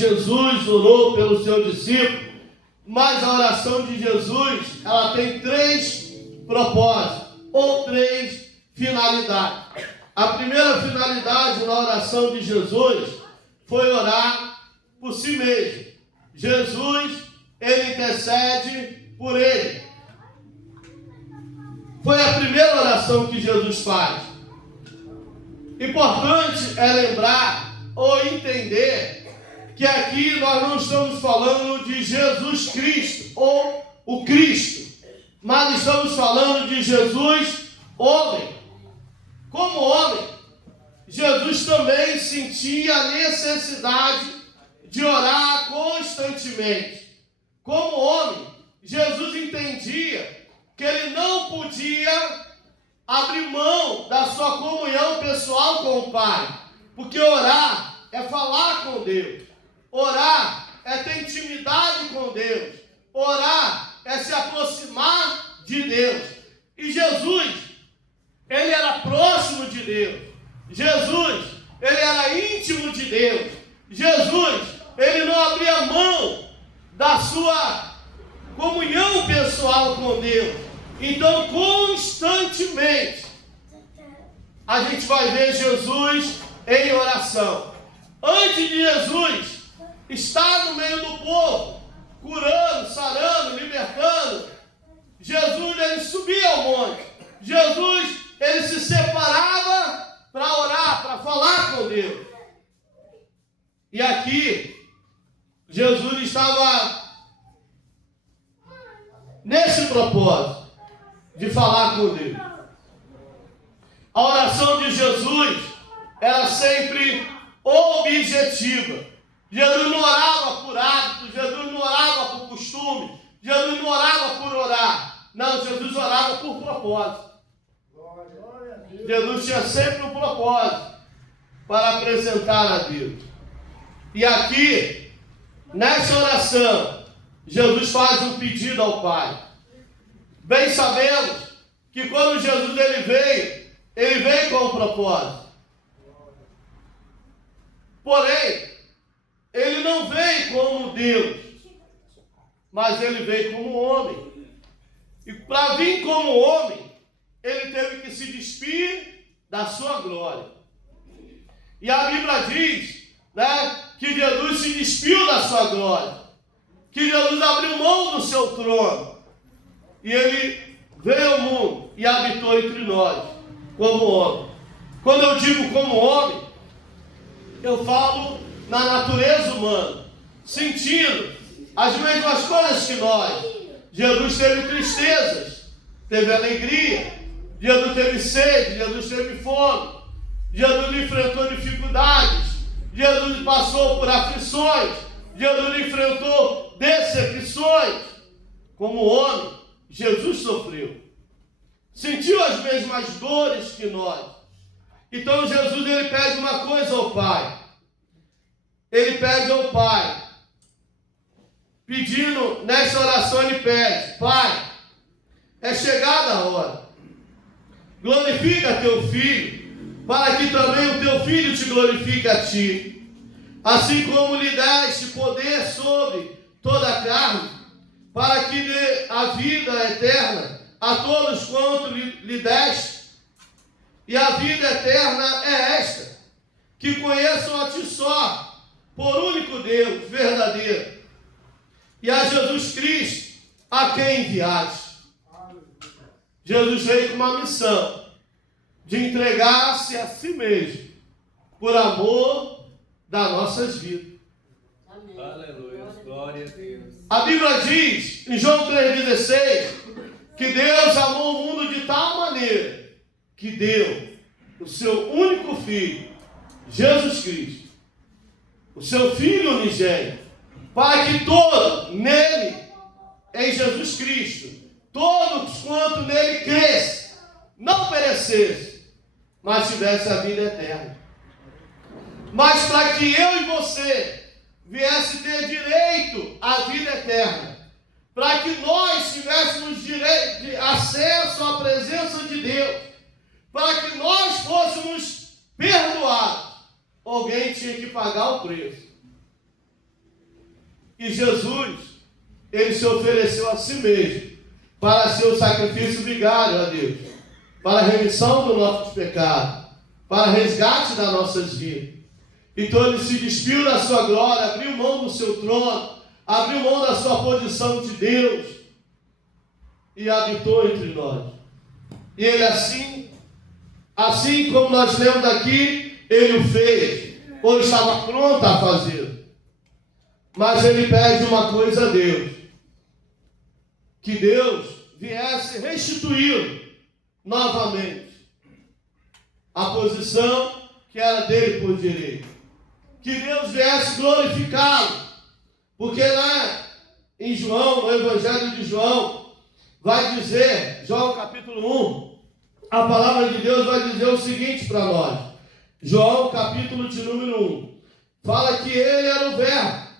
Jesus orou pelo seu discípulo, mas a oração de Jesus, ela tem 3 propósitos, ou 3 finalidades. A primeira finalidade na oração de Jesus foi orar por si mesmo. Jesus, ele intercede por ele. Foi a primeira oração que Jesus faz. Importante é lembrar ou entender que aqui nós não estamos falando de Jesus Cristo ou o Cristo, mas estamos falando de Jesus homem. Como homem, Jesus também sentia a necessidade de orar constantemente. Como homem, Jesus entendia que ele não podia abrir mão da sua comunhão pessoal com o Pai, porque orar é falar com Deus, orar é ter intimidade com Deus, orar é se aproximar de Deus. E Jesus, ele era próximo de Deus. Jesus, ele era íntimo de Deus. Jesus, ele não abria mão da sua comunhão pessoal com Deus. Então, constantemente, a gente vai ver Jesus em oração. Antes de Jesus estar no meio do povo, curando, sarando, libertando, Jesus, ele subia ao monte. Jesus, ele se separava para orar, para falar com Deus. E aqui, Jesus estava nesse propósito de falar com Deus. A oração de Jesus era sempre objetiva. Jesus não orava por hábito, Jesus não orava por costume, Jesus não orava por orar. Não, Jesus orava por propósito. Jesus tinha sempre um propósito para apresentar a Deus. E aqui, nessa oração, Jesus faz um pedido ao Pai. Bem sabemos que quando Jesus ele veio com um propósito. Porém, ele não veio como Deus, mas ele veio como homem. E para vir como homem, ele teve que se despir da sua glória. E a Bíblia diz, que Jesus se despiu da sua glória, que Jesus abriu mão do seu trono, e ele veio ao mundo e habitou entre nós, como homem. Quando eu digo como homem, eu falo na natureza humana, sentindo as mesmas coisas que nós. Jesus teve tristezas, teve alegria, Jesus teve sede, Jesus teve fome, Jesus enfrentou dificuldades, Jesus passou por aflições, Jesus enfrentou decepções. Como homem, Jesus sofreu, sentiu as mesmas dores que nós. Então Jesus, ele pede uma coisa ao Pai. Ele pede ao Pai, pedindo, nessa oração ele pede: Pai, é chegada a hora, glorifica teu Filho, para que também o teu Filho te glorifique a ti, assim como lhe deste poder sobre toda a carne, para que dê a vida eterna a todos quanto lhe deste. E a vida eterna é esta, que conheçam a ti só, por único Deus verdadeiro, e a Jesus Cristo, a quem enviaste. Jesus veio com uma missão de entregar-se a si mesmo, por amor das nossas vidas. Amém. Aleluia, glória a Deus. A Bíblia diz, em João 3,16, que Deus amou o mundo de tal maneira que deu o seu único Filho, Jesus Cristo, o seu Filho unigênito, para que todos nele, em Jesus Cristo, todos quanto nele crescem, não perecessem, mas tivessem a vida eterna. Mas para que eu e você viesse ter direito à vida eterna, para que nós tivéssemos direito de acesso à presença de Deus, para que nós fôssemos perdoados, alguém tinha que pagar o preço. que Jesus, ele se ofereceu a si mesmo para ser o sacrifício vigário a Deus, para a remissão dos nossos pecados, para resgate das nossas vidas. Então ele se despiu da sua glória, abriu mão do seu trono, abriu mão da sua posição de Deus e habitou entre nós. E ele assim como nós lemos aqui, ele o fez, ou estava pronto a fazer. Mas ele pede uma coisa a Deus, que Deus viesse restituí-lo novamente a posição que era dele por direito. Que Deus viesse glorificá-lo, porque lá em João, no Evangelho de João, vai dizer, João capítulo 1, a palavra de Deus vai dizer o seguinte para nós. João capítulo de número 1, fala que ele era o verbo.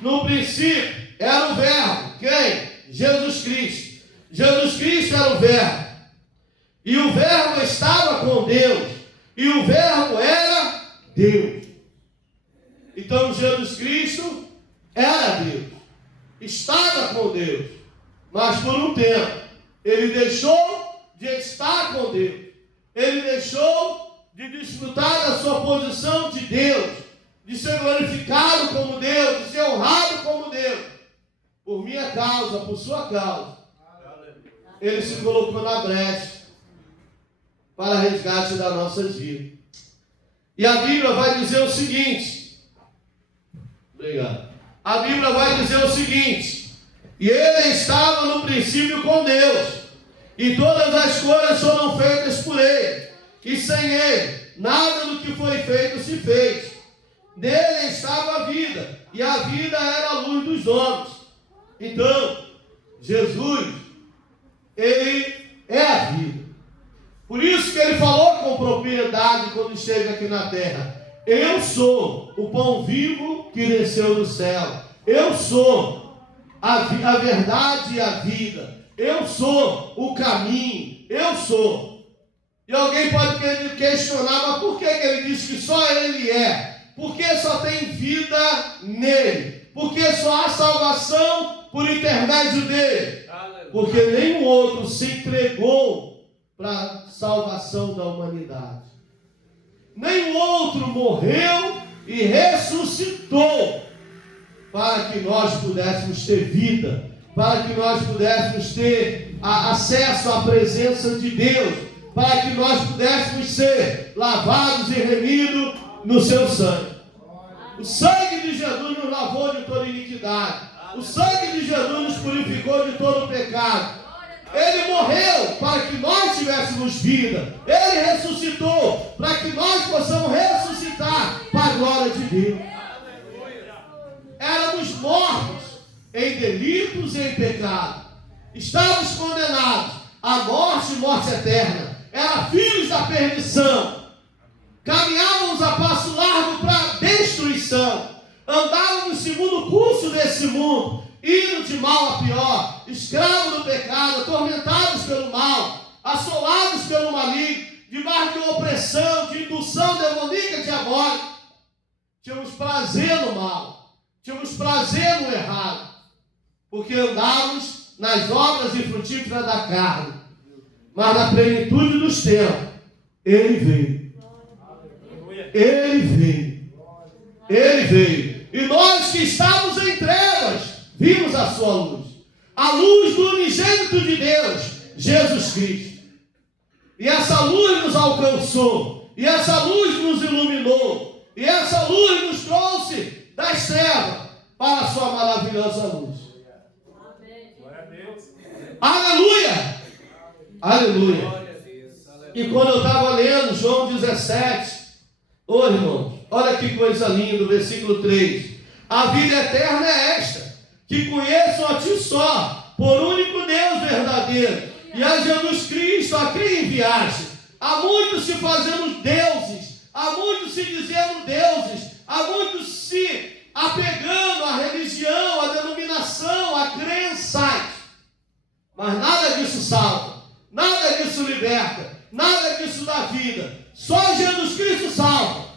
No princípio era o verbo. Quem? Jesus Cristo. Jesus Cristo era o verbo. E o verbo estava com Deus. E o verbo era Deus. Então Jesus Cristo era Deus. Estava com Deus. Mas por um tempo ele deixou de estar com Deus. Ele deixou de desfrutar da sua posição de Deus, de ser glorificado como Deus, de ser honrado como Deus. Por minha causa, por sua causa, ele se colocou na brecha para resgate das nossas vidas. E a Bíblia vai dizer o seguinte, obrigado. A Bíblia vai dizer o seguinte, e ele estava no princípio com Deus, e todas as coisas foram feitas por ele, e sem ele, nada do que foi feito se fez. Nele estava a vida, e a vida era a luz dos homens. Então, Jesus, ele é a vida. Por isso que ele falou com propriedade quando esteve aqui na terra. Eu sou o pão vivo que desceu do céu. Eu sou a verdade e a vida. Eu sou o caminho. Eu sou. E alguém pode questionar, mas por que ele diz que só ele é? Porque só tem vida nele. Porque só há salvação por intermédio dele. Porque nenhum outro se entregou para a salvação da humanidade. Nenhum outro morreu e ressuscitou para que nós pudéssemos ter vida, para que nós pudéssemos ter acesso à presença de Deus, para que nós pudéssemos ser lavados e remidos no seu sangue. O sangue de Jesus nos lavou de toda iniquidade. O sangue de Jesus nos purificou de todo pecado. Ele morreu para que nós tivéssemos vida. Ele ressuscitou para que nós possamos ressuscitar para a glória de Deus. Éramos mortos em delitos e em pecado. Estávamos condenados à morte e morte eterna. Éramos filhos da perdição. Caminhávamos a passo largo para a destruição. Andávamos segundo o curso desse mundo, indo de mal a pior, escravos do pecado, atormentados pelo mal, assolados pelo maligno, debaixo de opressão, de indução demoníaca e diabólica. Tínhamos prazer no mal, tínhamos prazer no errado, porque andávamos nas obras infrutíferas da carne. Mas na plenitude dos tempos, ele veio. Ele veio. Ele veio. E nós que estávamos em trevas, vimos a sua luz. A luz do unigênito de Deus, Jesus Cristo. E essa luz nos alcançou. E essa luz nos iluminou. E essa luz nos trouxe das trevas para a sua maravilhosa luz. Aleluia! Aleluia! E quando eu estava lendo João 17, irmãos, olha que coisa linda, versículo 3. A vida eterna é esta, que conheçam a ti só, por único Deus verdadeiro, e a Jesus Cristo, a quem enviaste. Há muitos se fazendo deuses, há muitos se dizendo deuses, há muitos se apegando à religião, à denominação, à crenças. Mas nada disso salva, nada disso liberta, nada disso dá vida. Só Jesus Cristo salva.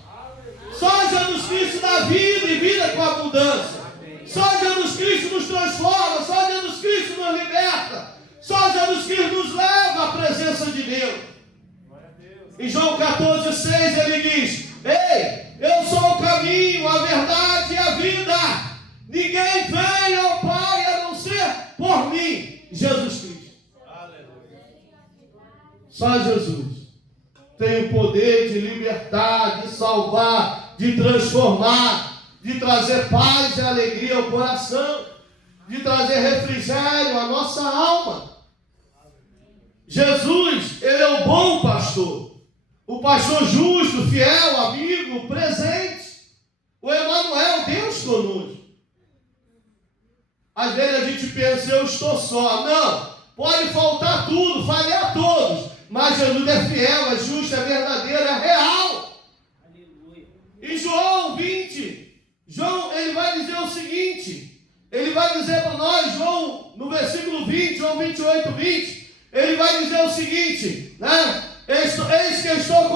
Só Jesus Cristo dá vida e vida com abundância. Jesus que nos leva à presença de Deus. Em João 14,6 ele diz: ei, eu sou o caminho, a verdade e a vida. Ninguém vem ao Pai a não ser por mim, Jesus Cristo. Aleluia. Só Jesus tem o poder de libertar, de salvar, de transformar, de trazer paz e alegria ao coração, de trazer refrigério à nossa alma. Jesus, ele é o bom pastor, o pastor justo, fiel, amigo, presente, o Emanuel, Deus conosco. Às vezes a gente pensa, eu estou só. Não, pode faltar tudo, falhar todos, mas Jesus é fiel, é justo, é verdadeiro, é real. Aleluia. Em João 20, João, ele vai dizer o seguinte, ele vai dizer para nós, João, no versículo 20, João 28, 20, ele vai dizer o seguinte, né? Eis que estou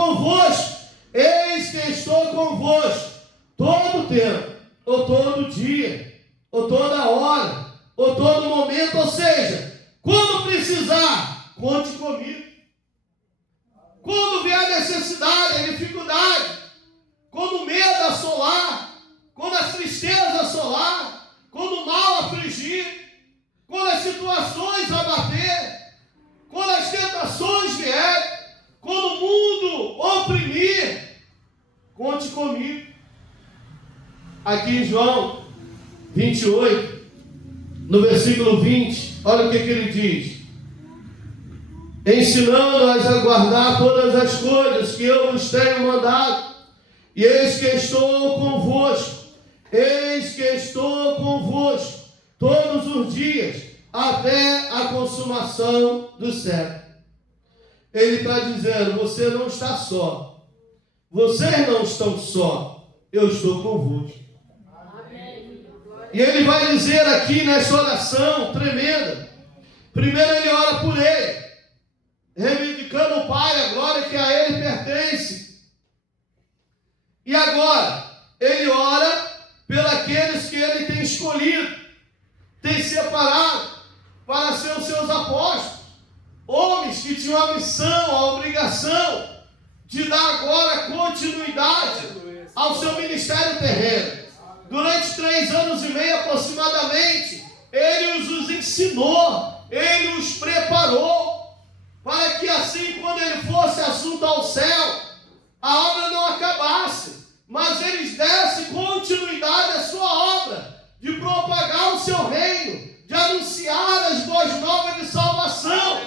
convosco, todo o tempo, ou todo dia, ou toda hora, ou todo momento, ou seja, quando precisar, conte comigo. Quando vier a necessidade, a dificuldade, quando o medo assolar, quando a tristeza assolar, quando o mal afligir, quando as situações abater, quando as tentações vierem, quando o mundo oprimir, conte comigo. Aqui em João 28, no versículo 20, olha o que ele diz: ensinando-as a guardar todas as coisas que eu vos tenho mandado, e eis que estou convosco todos os dias, até a consumação do século. Ele está dizendo, você não está só, vocês não estão só, eu estou convosco. E ele vai dizer aqui nessa oração tremenda, primeiro ele ora por ele, reivindicando o Pai, a glória que a ele pertence. E agora, ele ora pelos que ele tem escolhido, tem separado para ser os seus apóstolos, homens que tinham a missão, a obrigação de dar agora continuidade ao seu ministério terreno. Durante 3 anos e meio aproximadamente, ele os ensinou, ele os preparou, para que assim, quando ele fosse assunto ao céu, a obra não acabasse, mas eles dessem continuidade à sua obra, de propagar o seu reino, de anunciar as boas novas de salvação,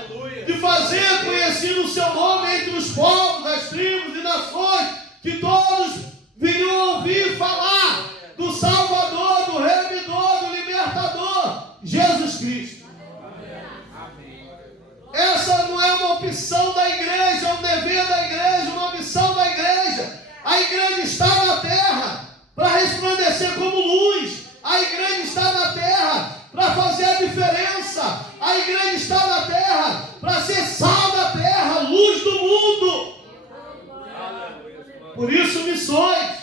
de fazer conhecido o seu nome entre os povos, as tribos e nações, que todos viriam ouvir falar do Salvador, do Remidor, do Libertador, Jesus Cristo. Essa não é uma opção da igreja, é um dever da igreja, uma missão da igreja. A igreja está na terra para resplandecer como luz. A igreja está na terra para fazer a diferença. A igreja está na terra para ser sal da terra, luz do mundo. Por isso, missões.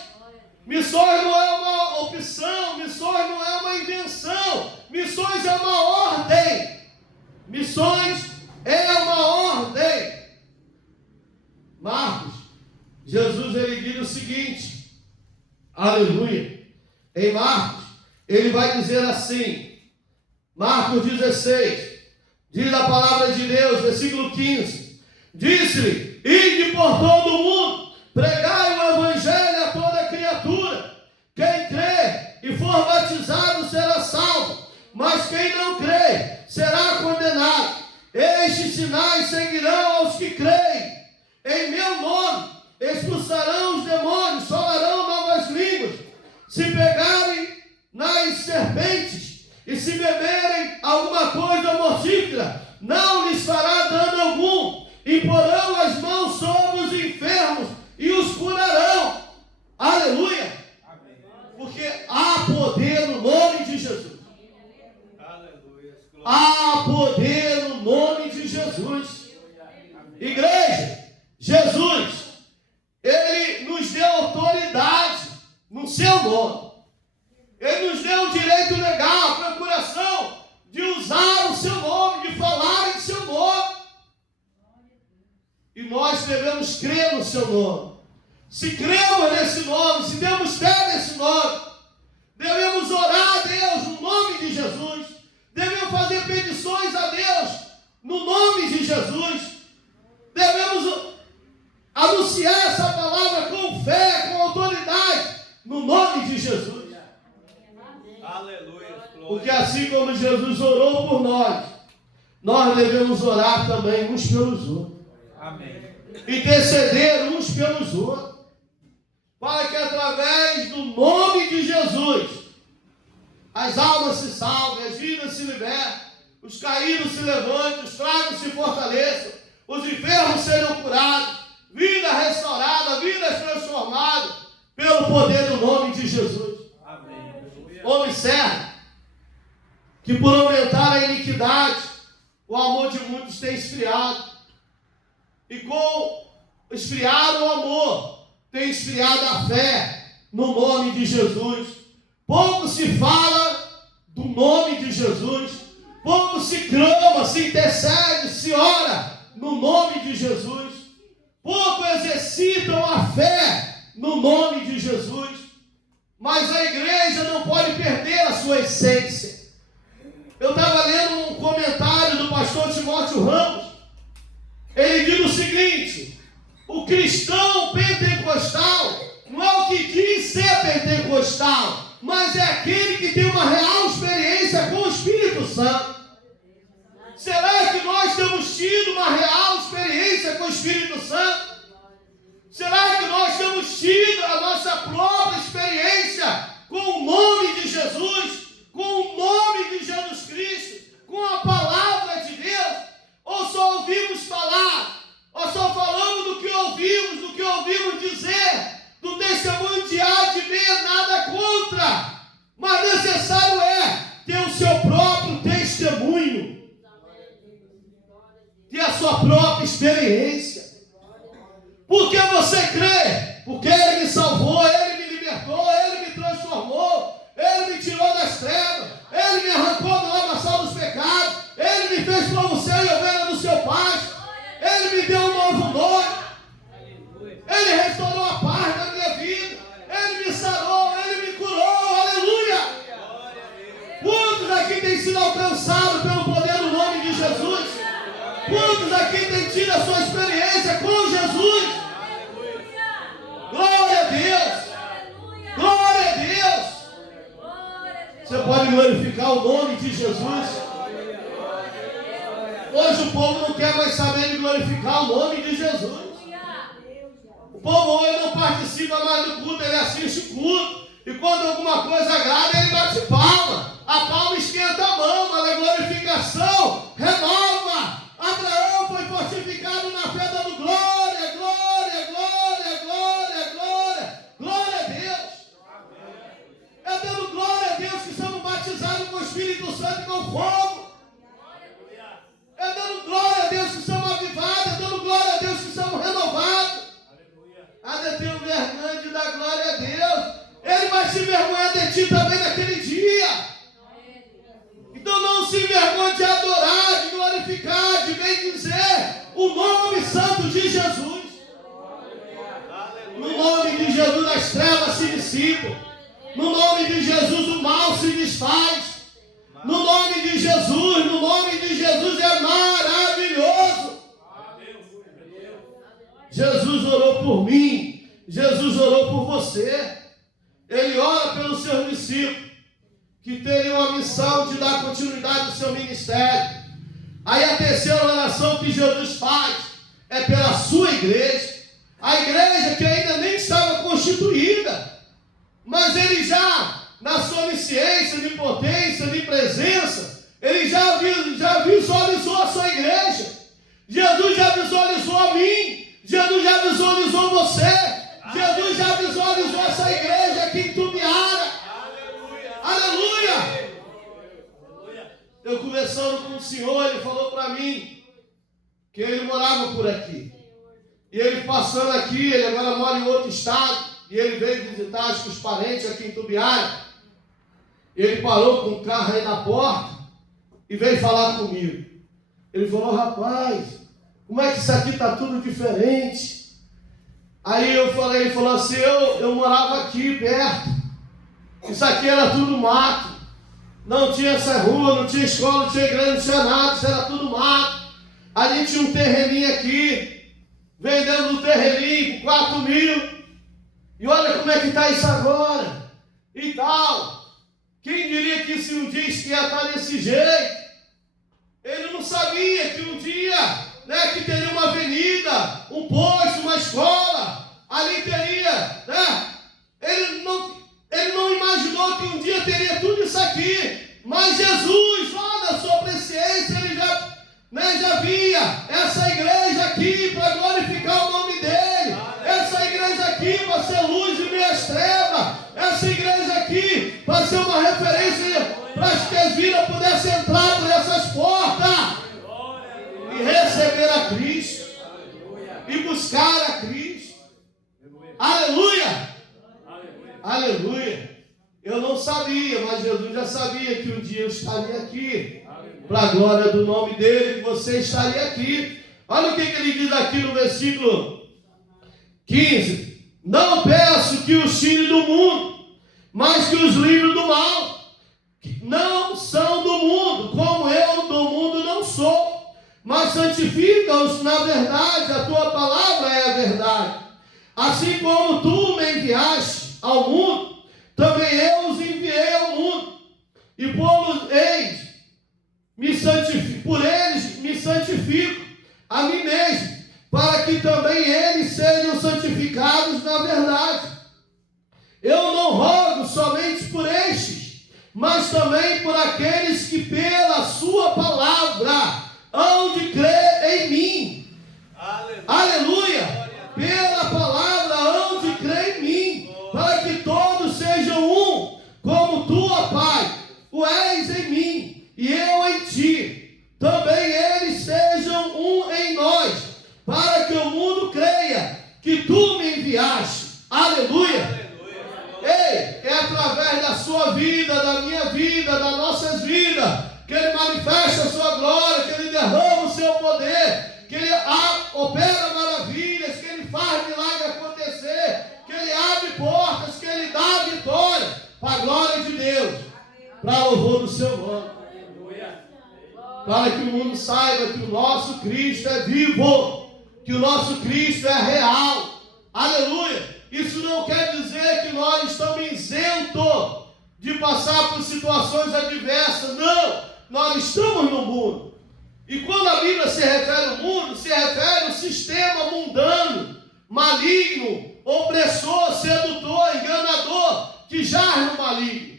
Missões não é uma opção, missões não é uma invenção, missões é uma ordem. Missões é uma ordem. Marcos, Jesus ele diz o seguinte, aleluia, em Marcos, ele vai dizer assim, Marcos 16, diz a palavra de Deus, versículo 15, disse-lhe, ide por todo o mundo, pregai o evangelho a toda criatura, quem crê e for batizado será salvo, mas quem não crê será condenado. Estes sinais seguirão aos que creem. Em meu nome expulsarão os demônios, falarão novas línguas. Se pegarem nas serpentes e se beberem alguma coisa mortífera, não lhes fará dano algum. Imporão as mãos sobre os enfermos e os curarão. Aleluia! Amém. Porque há poder no nome de Jesus. Há poder no nome de Jesus. Igreja, Jesus, ele nos deu autoridade no seu nome. Ele nos deu o direito legal, a procuração de usar o seu nome, de falar em seu nome. seu nome, se cremos nesse nome, se temos fé nesse nome, devemos orar a Deus no nome de Jesus, devemos fazer petições a Deus no nome de Jesus, devemos anunciar essa palavra com fé, com autoridade, no nome de Jesus. Aleluia. Porque assim como Jesus orou por nós devemos orar também uns pelos outros. Amém. Interceder uns pelos outros, para que através do nome de Jesus as almas se salvem, as vidas se libertem, os caídos se levantem, os fracos se fortaleçam, os enfermos sejam curados, vida restaurada, vidas transformadas pelo poder do nome de Jesus. Amém. Observe que por aumentar a iniquidade, o amor de muitos tem esfriado. E com esfriar o amor, tem esfriado a fé no nome de Jesus. Pouco se fala do nome de Jesus, pouco se clama, se intercede, se ora no nome de Jesus. Pouco exercitam a fé no nome de Jesus. Mas a igreja não pode perder a sua essência. Eu estava lendo um comentário do pastor Timóteo Ramos. Ele diz o seguinte: o cristão pentecostal não é o que diz ser pentecostal, mas é aquele que tem uma real experiência com o Espírito Santo. Será que nós temos tido uma real experiência com o Espírito Santo? Será que nós temos tido a nossa própria experiência com o nome de Jesus, com o nome de Jesus Cristo, com a palavra de Deus? Ou só ouvimos falar, ou só falamos do que ouvimos dizer, do testemunho de A, de B, nada contra, mas necessário é ter o seu próprio testemunho, ter a sua própria experiência. Por que você crê? Porque Ele me salvou, Ele me libertou, Ele me transformou, Ele me tirou das trevas, Ele me arrancou do lamaçal dos pecados, Ele me fez como seu e ovelha do seu pasto, Ele me deu um novo nome, Ele restaurou a paz na minha vida, Ele me sarou, Ele me curou, aleluia! Quantos aqui têm sido alcançados pelo poder do nome de Jesus? Quantos aqui têm tido a sua experiência com Jesus? Glória a Deus! Glória a Deus! Você pode glorificar o nome de Jesus? Hoje o povo não quer mais saber de glorificar o nome de Jesus. O povo hoje não participa mais do culto, ele assiste o culto. E quando alguma coisa agrada, ele bate palma. A palma esquenta a mão, mas a glorificação renova. Abraão foi fortificado na fé dando glória, glória, glória, glória, glória. Glória a Deus. É dando glória a Deus que somos batizados com o Espírito Santo e com fogo. É dando glória a Deus que somos avivados. É dando glória a Deus que somos renovados. Ainda tenho vergonha de dar glória a Deus. Ele vai se envergonhar de ti também naquele dia. Então não se envergonhe de adorar, de glorificar, de bendizer o nome santo de Jesus. No nome de Jesus as trevas se dissipam. No nome de Jesus o mal se desfaz. No nome de Jesus é maravilhoso. Jesus orou por mim. Jesus orou por você. Ele ora pelos seus discípulos, que teriam a missão de dar continuidade ao seu ministério. Aí a terceira oração que Jesus faz é pela sua igreja. A igreja que ainda nem estava constituída, mas ele já, na sua onisciência, onipotência, onipresença, ele já visualizou a sua igreja. Jesus já visualizou a mim. Jesus já visualizou você. Jesus já visualizou essa igreja aqui em Tubiara. Aleluia! Eu conversando com o Senhor, ele falou para mim que ele morava por aqui. E ele passando aqui, ele agora mora em outro estado, e ele veio visitar os parentes aqui em Tubiara. Ele parou com o carro aí na porta e veio falar comigo. Ele falou: rapaz, como é que isso aqui está tudo diferente? Aí eu falei, ele falou assim, eu morava aqui perto. Isso aqui era tudo mato. Não tinha essa rua, não tinha escola, não tinha igreja, não tinha nada, isso era tudo mato. A gente tinha um terreninho aqui, vendemos um terreninho por 4 mil. E olha como é que está isso agora. E tal. Quem diria que se um dia isso ia estar desse jeito? Ele não sabia que um dia, né, que teria uma avenida, um posto, uma escola. Ali teria, né? Ele não imaginou que um dia teria tudo isso aqui. Mas Jesus, lá na sua presciência, ele já via essa igreja aqui para glorificar o nome dele. Essa igreja aqui para ser luz de minhas trevas. Essa igreja aqui para ser uma referência para que as vidas pudessem entrar por essas portas e receber a Cristo e buscar a Cristo. Aleluia! Aleluia! Eu não sabia, mas Jesus já sabia que um dia eu estaria aqui. Para a glória do nome dele, que você estaria aqui. Olha o que ele diz aqui no versículo 15. Não peço que os tire do mundo, mas que os livre do mal. Não são do mundo, como eu do mundo não sou. Mas santifica-os na verdade, a tua palavra é a verdade. Assim como tu me enviaste ao mundo, também eu os enviei ao mundo. E por eles me santifico a mim mesmo, para que também eles sejam santificados na verdade. Eu não rogo somente por estes, mas também por aqueles que pela sua palavra hão de crer em mim. Aleluia! Pela palavra hão de crer em mim, para que todos sejam um, como tu, ó Pai, o és em mim e eu em ti. Também eles sejam um em nós, para que o mundo creia que tu me enviaste. Aleluia! Ei, é através da sua vida, da minha vida, das nossas vidas, que ele manifesta a sua glória, que ele derrama o seu poder, que ele opera maravilhas, que ele faz milagre acontecer, que ele abre portas, que ele dá vitória, para a glória de Deus, para louvor do seu nome. Para que o mundo saiba que o nosso Cristo é vivo, que o nosso Cristo é real. Aleluia! Isso não quer dizer que nós estamos isentos de passar por situações adversas. Não! Nós estamos no mundo. E quando a Bíblia se refere ao mundo, se refere ao sistema mundano, maligno, opressor, sedutor, enganador, que jaz no maligno.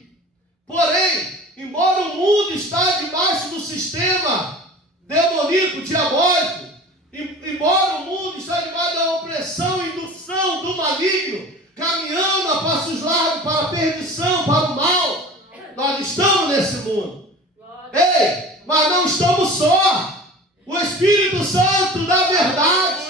Porém, embora o mundo está debaixo do sistema demoníaco, diabólico, embora o mundo está debaixo da opressão e indução do maligno, caminhando a passos largos para a perdição, para o mal, nós estamos nesse mundo. Ei, mas não estamos só. O Espírito Santo da verdade,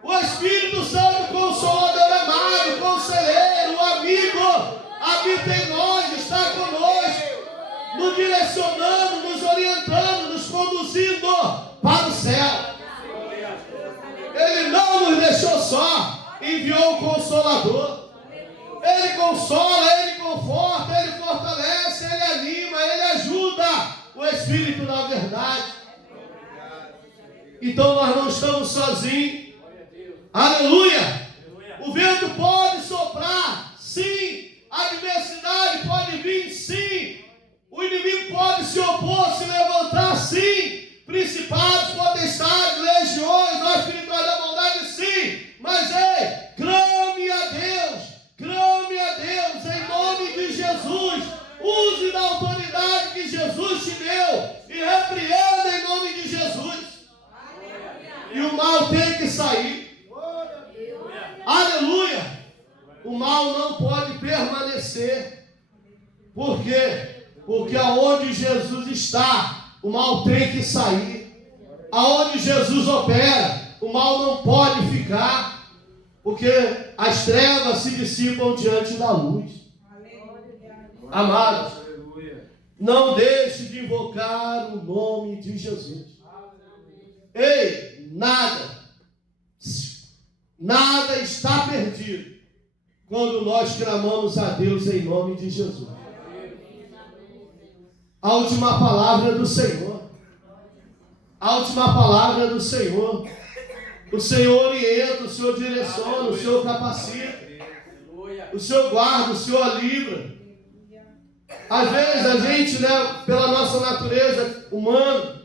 o Espírito Santo Consolador amado, conselheiro, amigo, habita em nós, está conosco, nos direcionando, nos orientando, nos conduzindo para o céu. Ele não nos deixou só, enviou o Consolador. Ele consola, ele conforta, ele fortalece, ele anima, ele ajuda, o Espírito da verdade. Então nós não estamos sozinhos. Aleluia! O vento pode soprar, sim. A adversidade pode vir, sim. O inimigo pode se opor, se levantar, sim. Principados, potestades, legiões, nós espirituais da maldade, sim. Mas ei, clame a Deus em nome de Jesus. Use da autoridade que Jesus te deu e repreenda em nome de Jesus. E o mal tem que sair. Aleluia! O mal não pode permanecer. Por quê? Porque aonde Jesus está, o mal tem que sair. Aonde Jesus opera, o mal não pode ficar. Porque as trevas se dissipam diante da luz. Amados, não deixe de invocar o nome de Jesus. Ei, nada Nada está perdido quando nós clamamos a Deus em nome de Jesus. A última palavra do Senhor. A última palavra do Senhor. O Senhor orienta, o Senhor direciona, o Senhor capacita. O Senhor guarda, o Senhor livra. Às vezes a gente, pela nossa natureza humana,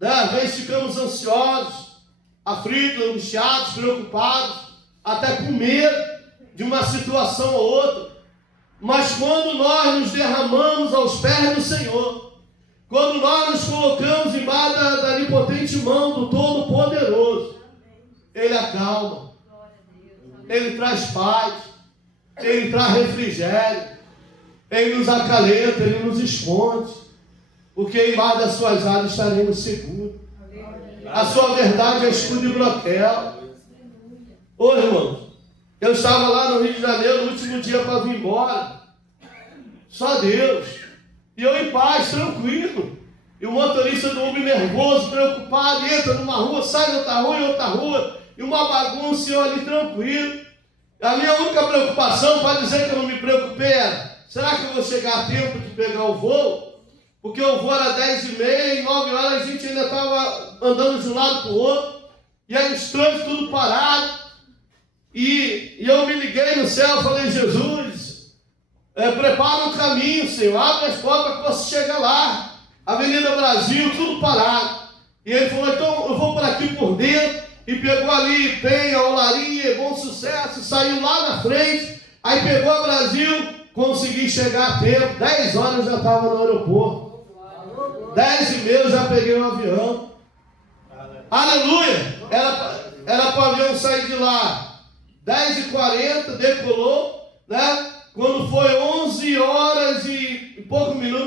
às vezes ficamos ansiosos, aflitos, angustiados, preocupados, até com medo de uma situação ou outra. Mas quando nós nos derramamos aos pés do Senhor, quando nós nos colocamos embaixo da onipotente mão do Todo-Poderoso, Ele acalma, Ele traz paz, Ele traz refrigério, Ele nos acalenta, Ele nos esconde, porque embaixo das suas asas estaremos seguros. A sua verdade é escudo e broquel. Ô irmãos, eu estava lá no Rio de Janeiro no último dia para vir embora. Só Deus. E eu em paz, tranquilo. E o motorista do Uber nervoso, preocupado, entra numa rua, sai de outra rua, em outra rua. E uma bagunça, e eu ali tranquilo. A minha única preocupação, para dizer que eu não me preocupei, era: será que eu vou chegar a tempo de pegar o voo? Porque o voo era 10h30, 9 horas a gente ainda estava andando de um lado para o outro. E aí os trânsitos tudo parado. E eu me liguei no céu e falei: Jesus, prepara o caminho, Senhor, abre as portas para que possa chegar lá. Avenida Brasil, tudo parado. E ele falou: então eu vou por aqui por dentro. E pegou ali Penha, Olaria, Bom Sucesso, saiu lá na frente. Aí pegou a Brasil, consegui chegar a tempo. 10 horas eu já estava no aeroporto. 10h30 eu já peguei um avião. Aleluia! Era para o avião sair de lá 10h40, decolou, Quando foi 11 horas e pouco minutos,